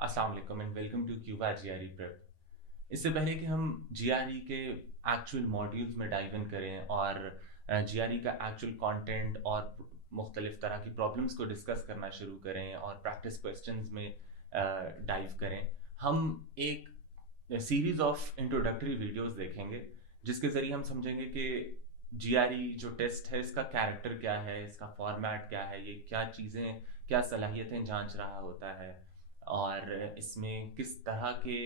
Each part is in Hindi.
अस्सलाम वालेकुम and welcome to Cuba GRE prep. इससे पहले कि हम जीआरई के एक्चुअल मॉड्यूल्स में डाइव इन करें और जीआरई का एक्चुअल कंटेंट और मुख्तलिफ तरह की प्रॉब्लम्स को डिस्कस करना शुरू करें और प्रैक्टिस क्वेश्चंस में डाइव करें, हम एक सीरीज ऑफ इंट्रोडक्टरी वीडियोस देखेंगे जिसके ज़रिए हम समझेंगे कि जीआरई जो टेस्ट है इसका कैरेक्टर क्या है, इसका फॉर्मेट क्या है, ये क्या चीज़ें, क्या सलाहियतें जांच रहा होता है और इसमें किस तरह के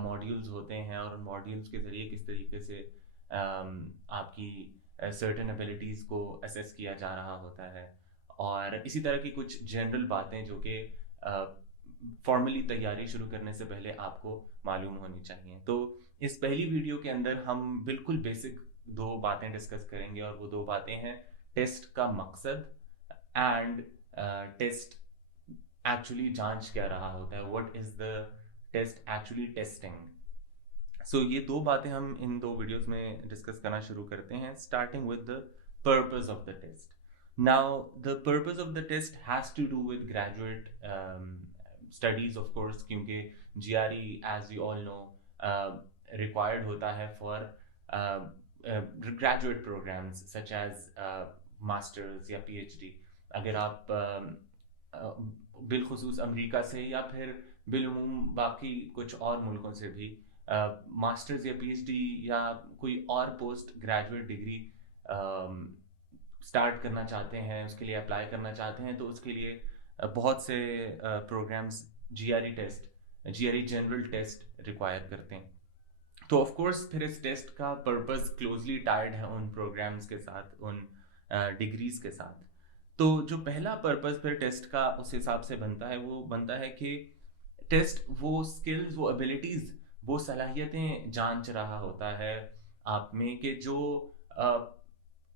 मॉड्यूल्स होते हैं और मॉड्यूल्स के ज़रिए किस तरीके से आपकी सर्टेन एबिलिटीज़ को असेस किया जा रहा होता है और इसी तरह की कुछ जनरल बातें जो कि फॉर्मली तैयारी शुरू करने से पहले आपको मालूम होनी चाहिए। तो इस पहली वीडियो के अंदर हम बिल्कुल बेसिक दो बातें डिस्कस करेंगे और वो दो बातें हैं टेस्ट का मकसद एंड टेस्ट एक्चुअली जांच क्या रहा होता है, what is the test actually testing. So ये दो बातें हम इन दो वीडियोस में डिस्कस करना शुरू करते हैं, starting with the purpose of the test. Now the purpose of the test has to do with graduate studies of course, क्योंकि GRE as you all know required होता है for graduate programs such as masters या पीएचडी। अगर आप बिलखुसूस अमेरिका से या फिर बिलूम बाकी कुछ और मुल्कों से भी मास्टर्स या पीएचडी या कोई और पोस्ट ग्रेजुएट डिग्री स्टार्ट करना चाहते हैं, उसके लिए अप्लाई करना चाहते हैं, तो उसके लिए बहुत से programmes GRE test, GRE general test require करते हैं। तो ऑफ कोर्स फिर इस टेस्ट का पर्पस क्लोजली टाइड है उन प्रोग्राम्स के साथ, उन डिग्रीज के साथ। तो जो पहला पर्पस फिर टेस्ट का उस हिसाब से बनता है, वो बनता है कि टेस्ट वो स्किल्स, वो एबिलिटीज, वो सलाहियतें जांच रहा होता है आप में कि जो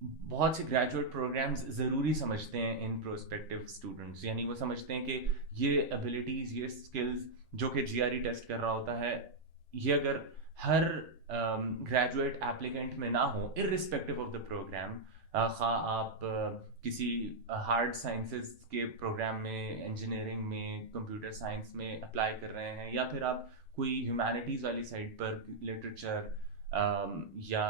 बहुत से ग्रेजुएट प्रोग्राम्स ज़रूरी समझते हैं इन प्रोस्पेक्टिव स्टूडेंट्स। यानी वो समझते हैं कि ये एबिलिटीज़, ये स्किल्स जो कि जीआरई टेस्ट कर रहा होता है, ये अगर हर ग्रेजुएट एप्लीकेंट में ना हो, इररिस्पेक्टिव ऑफ द प्रोग्राम, खा आप किसी हार्ड साइंसेस के प्रोग्राम में, इंजीनियरिंग में, कंप्यूटर साइंस में अप्लाई कर रहे हैं, या फिर आप कोई ह्यूमैनिटीज़ वाली साइड पर लिटरेचर या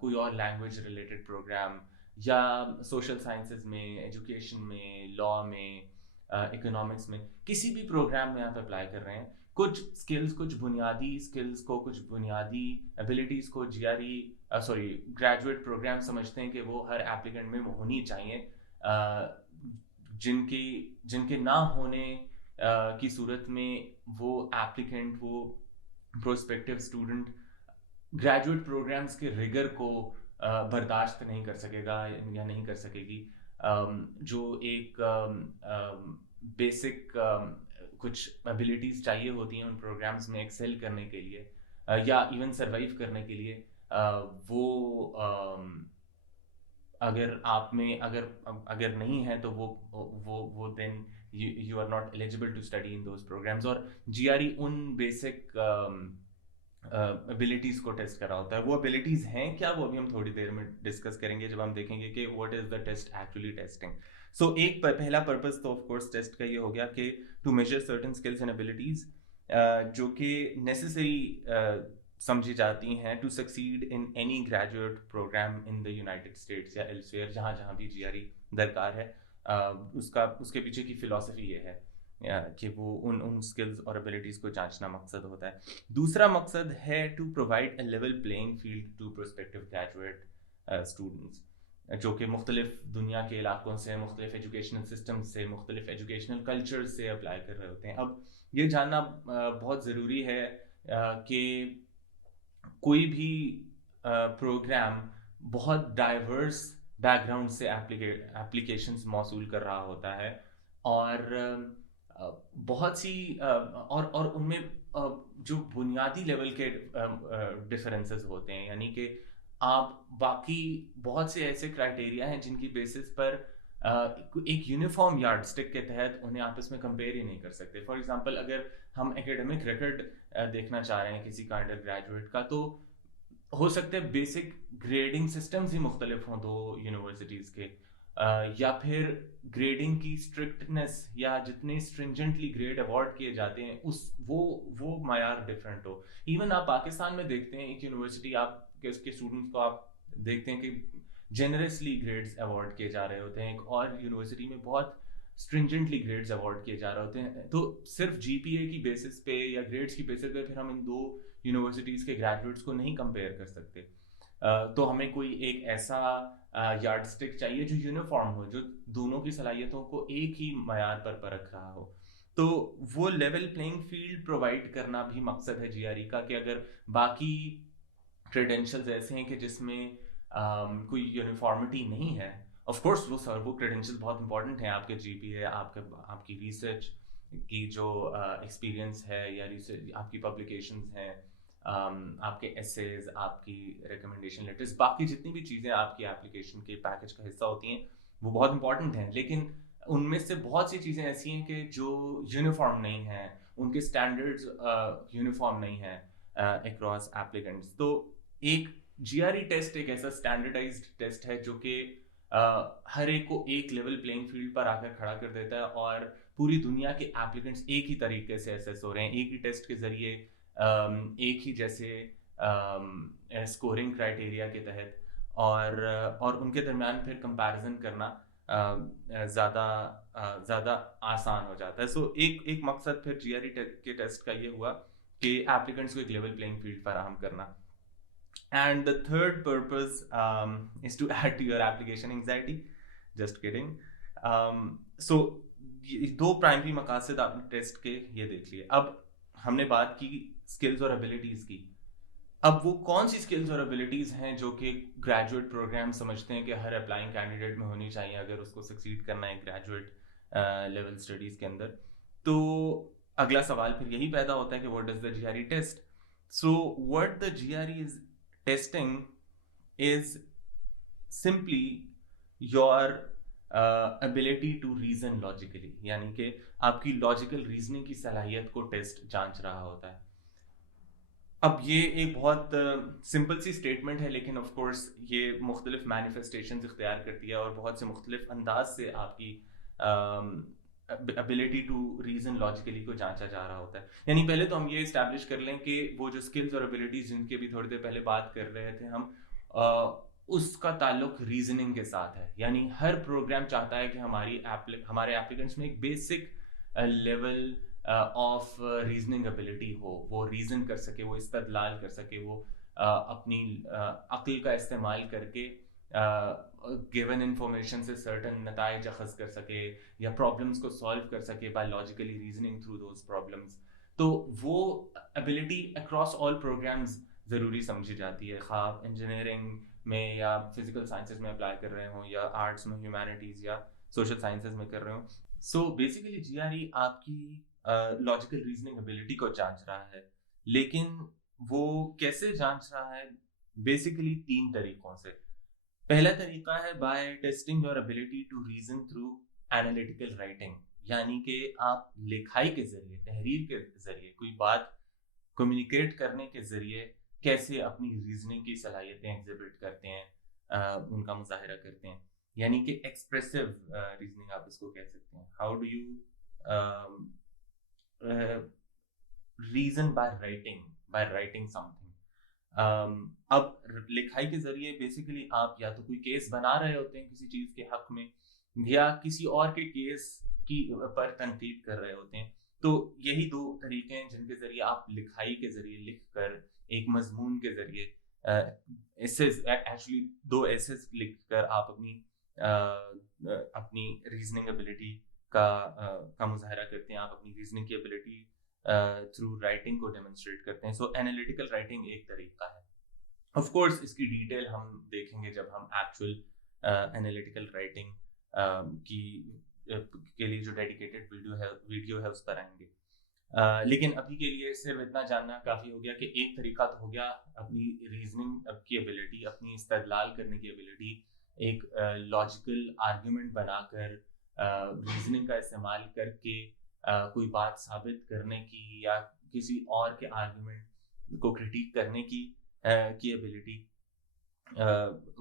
कोई और लैंग्वेज रिलेटेड प्रोग्राम, या सोशल साइंसेस में, एजुकेशन में, लॉ में, इकोनॉमिक्स में, किसी भी प्रोग्राम में आप अप्लाई कर रहे हैं, कुछ स्किल्स, कुछ बुनियादी स्किल्स को, कुछ बुनियादी एबिलिटीज़ को जीआरई ग्रेजुएट प्रोग्राम समझते हैं कि वो हर एप्लीकेंट में होनी चाहिए, जिनकी जिनके ना होने की सूरत में वो एप्लीकेंट, वो प्रोस्पेक्टिव स्टूडेंट ग्रेजुएट प्रोग्राम्स के रिगर को बर्दाश्त नहीं कर सकेगा या नहीं कर सकेगी। जो एक बेसिक कुछ एबिलिटीज़ चाहिए होती हैं उन प्रोग्राम्स में एक्सेल करने के लिए या इवन सरवाइव करने के लिए, वो अगर आप में अगर अगर नहीं है तो वो then you are not eligible to study in those programmes. और जीआरई उन बेसिक एबिलिटीज़ को टेस्ट कर रहा होता है। वो एबिलिटीज़ हैं क्या, वो अभी हम थोड़ी देर में डिस्कस करेंगे जब हम देखेंगे कि what is the test actually testing. So एक पहला पर्पस तो ऑफ कोर्स टेस्ट का ये हो गया कि to measure certain skills and abilities जो कि नेसेसरी समझी जाती हैं to succeed in any graduate programme in the United States या एल्सवेयर, जहाँ जहाँ भी जीआरई दरकार है। उसके पीछे की फ़िलॉसफी ये है कि वो उन स्किल्स और एबिलिटीज़ को जांचना मकसद होता है। दूसरा मकसद है to provide a level playing field to prospective graduate students, जो कि मुख्तलिफ दुनिया के इलाकों से, मुख्तलिफ एजुकेशनल सिस्टम से, मुख्तलिफ एजुकेशनल कल्चर से अप्लाई कर रहे होते हैं। अब ये जानना बहुत ज़रूरी है कि कोई भी प्रोग्राम बहुत डाइवर्स बैकग्राउंड से एप्लीकेशंस मौसूल कर रहा होता है और बहुत सी और उनमें जो बुनियादी लेवल के डिफरेंसेस होते हैं। यानी कि आप बाकी बहुत से ऐसे क्राइटेरिया हैं जिनकी बेसिस पर एक यूनिफॉर्म यार्डस्टिक के तहत उन्हें आपस में कंपेयर ही नहीं कर सकते। फॉर एग्जांपल, अगर हम एकेडमिक रिकॉर्ड देखना चाह रहे हैं किसी का अंडर ग्रेजुएट का, तो हो सकते हैं बेसिक ग्रेडिंग सिस्टम्स ही मुख्तलिफ हों दो यूनिवर्सिटीज़ के, या फिर ग्रेडिंग की स्ट्रिक्टनेस या जितने स्ट्रिंजेंटली ग्रेड अवॉर्ड किए जाते हैं उस वो मायार डिफरेंट हो। इवन आप पाकिस्तान में देखते हैं एक यूनिवर्सिटी आप के उसके स्टूडेंट्स को आप देखते हैं कि जेनरसली ग्रेड्स अवॉर्ड किए जा रहे होते हैं, एक और यूनिवर्सिटी में बहुत स्ट्रिंजेंटली ग्रेड्स अवॉर्ड किए जा रहे होते हैं। तो सिर्फ जीपीए की बेसिस पे या ग्रेड्स की बेसिस पे फिर हम इन दो यूनिवर्सिटीज़ के ग्रेजुएट्स को नहीं कंपेयर कर सकते। तो हमें कोई एक ऐसा यार्ड स्टिक चाहिए जो यूनिफॉर्म हो, जो दोनों की सलाहियतों को एक ही मयार पर परख रहा हो। तो वो लेवल प्लेइंग फील्ड प्रोवाइड करना भी मकसद है जीआरई का, कि अगर बाकी क्रेडेंशियल्स ऐसे हैं कि जिसमें कोई यूनिफॉर्मिटी नहीं है, ऑफ कोर्स वो क्रेडेंशियल्स बहुत इंपॉर्टेंट हैं, आपके जीपीए, आपकी रिसर्च की जो एक्सपीरियंस है या रिसर्च आपकी पब्लिकेशंस हैं, आपके एसेज, आपकी रिकमेंडेशन लेटर्स, बाकी जितनी भी चीज़ें आपकी एप्लीकेशन के पैकेज का हिस्सा होती हैं वो बहुत इंपॉर्टेंट हैं। लेकिन उनमें से बहुत सी चीज़ें ऐसी हैं कि जो यूनिफॉर्म नहीं हैं, उनके स्टैंडर्ड्स यूनिफॉर्म नहीं हैं अक्रॉस एप्लीकेंट्स। तो एक जीआरई टेस्ट एक ऐसा स्टैंडर्डाइज्ड टेस्ट है जो कि हर एक को एक लेवल प्लेइंग फील्ड पर आकर खड़ा कर देता है, और पूरी दुनिया के एप्लीकेंट्स एक ही तरीके से असेस हो रहे हैं, एक ही टेस्ट के जरिए, एक ही जैसे स्कोरिंग क्राइटेरिया के तहत, और उनके दरमियान फिर कंपैरिजन करना ज़्यादा आसान हो जाता है। सो एक मकसद फिर जीआरई के टेस्ट का ये हुआ कि एप्लीकेंट्स को एक लेवल प्लेइंग फील्ड फराहम करना। And the third purpose is to add to your application anxiety. Just kidding. So दो प्राइमरी मकासद आपने टेस्ट के ये देख लिए। अब हमने बात की स्किल्स और एबिलिटीज की। अब वो कौन सी स्किल्स और एबिलिटीज हैं जो कि ग्रेजुएट प्रोग्राम समझते हैं कि हर अप्लाइंग कैंडिडेट में होनी चाहिए अगर उसको सक्सीड करना है ग्रेजुएट लेवल स्टडीज के अंदर। तो अगला सवाल फिर यही पैदा होता है कि what does the GRE test. So what the GRE is testing is simply your ability to reason logically, यानी कि आपकी लॉजिकल रीजनिंग की सलाहियत को टेस्ट जांच रहा होता है। अब ये एक बहुत सिंपल सी स्टेटमेंट है, लेकिन ऑफ कोर्स ये मुख्तलिफ मैनिफेस्टेशंस इख्तियार करती है और बहुत से मुख्तलिफ अंदाज से आपकी एबिलिटी टू रीजन लॉजिकली को जांचा जा रहा होता है। यानी पहले तो हम ये इस्टेब्लिश कर लें कि वो जो स्किल्स और एबिलिटीज जिनके भी थोड़ी देर पहले बात कर रहे थे हम, उसका ताल्लुक रीजनिंग के साथ है। यानी हर प्रोग्राम चाहता है कि हमारे एप्लीकेंट्स में एक basic level of reasoning ability हो, वो रीजन कर सके, वो इस्तदलाल कर सके, वो अपनी अक्ल का इस्तेमाल करके गिवन इंफॉर्मेशन से सर्टन नताइज अखज़ कर सके या प्रॉब्लम्स को सॉल्व कर सके by logically reasoning through those problems. तो वो एबिलिटी अक्रॉस ऑल प्रोग्राम्स ज़रूरी समझी जाती है, ख़ास इंजीनियरिंग में या फिजिकल साइंसेज में अप्लाई कर रहे हों या आर्ट्स में, ह्यूमैनिटीज़ या सोशल साइंसेज में कर रहे हों। सो बेसिकली जीआरई आपकी लॉजिकल रीजनिंग एबिलिटी को जांच रहा है, लेकिन वो कैसे जांच रहा है? बेसिकली 3 तरीकों से। पहला तरीका है by testing your ability to reason through analytical writing, यानी कि आप लिखाई के जरिए, तहरीर के जरिए, कोई बात कम्युनिकेट करने के जरिए कैसे अपनी रीजनिंग की सलाहियतें एग्जिबिट करते हैं, उनका मुजाहिरा करते हैं। यानी कि एक्सप्रेसिव रीजनिंग आप इसको कह सकते हैं। How do you reason by writing something. अब लिखाई के जरिए बेसिकली आप या तो कोई केस बना रहे होते हैं किसी चीज के हक में, या किसी और के केस की पर तनकीद कर रहे होते हैं। तो यही 2 तरीके हैं जिनके जरिए आप लिखाई के जरिए लिखकर एक मजमून के जरिए एक्चुअली 2 एसेस लिखकर आप अपनी रीजनिंग एबिलिटी का मुजाहरा करते हैं, आप अपनी रीजनिंग की एबिलिटी थ्रू राइटिंग को डेमोन्स्ट्रेट करते हैं। सो एनालिटिकल राइटिंग एक तरीका है। ऑफ कोर्स इसकी डिटेल हम देखेंगे जब हम एक्चुअल एनालिटिकल राइटिंग के लिए जो डेडिकेटेड वीडियो है उस पर आएंगे। लेकिन अभी के लिए सिर्फ इतना जानना काफ़ी हो गया कि एक तरीका तो हो गया अपनी रीजनिंग की एबिलिटी, अपनी इस्तदलाल करने की एबिलिटी, एक लॉजिकल आर्ग्यूमेंट बनाकर रीजनिंग का इस्तेमाल करके कोई बात साबित करने की या किसी और के आर्ग्यूमेंट को क्रिटिक करने की एबिलिटी,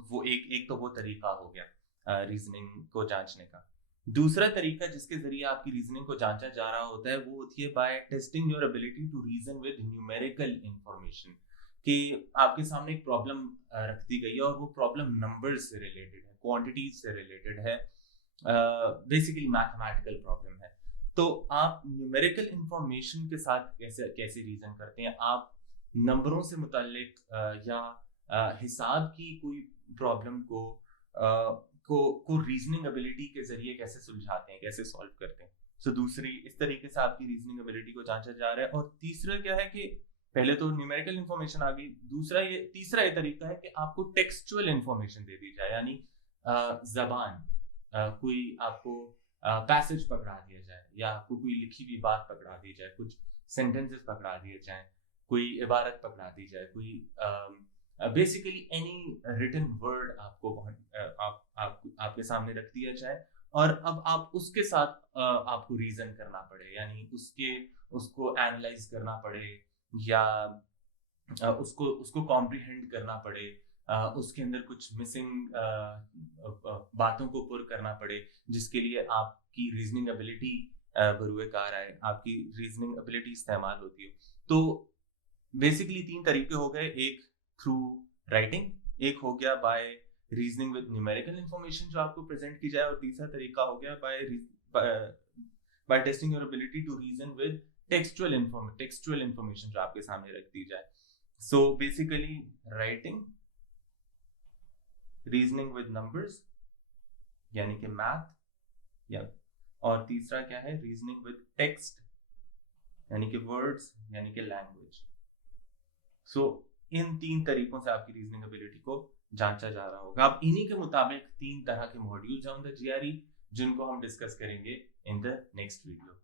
वो एक तो वो तरीका हो गया। रीजनिंग को जांचने का। दूसरा तरीका जिसके जरिए आपकी रीजनिंग को जांचा जा रहा होता है वो होती है by testing your ability to reason with numerical information, कि आपके सामने एक प्रॉब्लम रख दी गई है और वो प्रॉब्लम नंबर्स से रिलेटेड है, क्वांटिटीज से रिलेटेड है, बेसिकली मैथमेटिकल प्रॉब्लम है। तो आप न्यूमेरिकल इंफॉर्मेशन के साथ कैसे कैसे रीजन करते हैं, आप नंबरों से मुताल्लिक या हिसाब की कोई प्रॉब्लम को रीजनिंग एबिलिटी के जरिए कैसे सुलझाते हैं, कैसे सॉल्व करते हैं। सो दूसरी इस तरीके से आपकी रीजनिंग एबिलिटी को जांचा जा रहा है। और तीसरा क्या है कि पहले तो न्यूमेरिकल इंफॉर्मेशन आ गई, तीसरा ये तरीका है कि आपको टेक्सचुअल इंफॉर्मेशन दे दी जाए, यानी जबान, कोई आपको पैसेज पकड़ा दिया जाए या आपको कोई लिखी हुई बात पकड़ा दी जाए, कुछ सेंटेंसेस पकड़ा दिए जाए, कोई इबारत पकड़ा दी जाए, कोई बेसिकली एनी रिटन वर्ड आपके सामने रख दिया जाए और अब आप उसके साथ आपको रीजन करना पड़े, यानी उसको एनालाइज करना पड़े या उसको कॉम्प्रिहेंड करना पड़े, उसके अंदर कुछ मिसिंग बातों को पुर करना पड़े, जिसके लिए आपकी रीजनिंग एबिलिटी बरूए कार आए, आपकी रीजनिंग एबिलिटी इस्तेमाल होती है। तो बेसिकली 3 तरीके हो गए, एक थ्रू राइटिंग, एक हो गया by reasoning with numerical information जो आपको प्रेजेंट की जाए, और तीसरा तरीका हो गया by testing your ability to reason with textual information जो आपके सामने रख दी जाए। So basically writing, reasoning with numbers यानी कि मैथ, या और तीसरा क्या है, रीजनिंग विद टेक्स्ट यानी कि वर्ड्स यानी कि लैंग्वेज। सो इन 3 तरीकों से आपकी रीजनिंग एबिलिटी को जांचा जा रहा होगा। अब इन्हीं के मुताबिक 3 तरह के मॉड्यूल्स हैं ऑन द जीआरई जिनको हम डिस्कस करेंगे इन द नेक्स्ट वीडियो।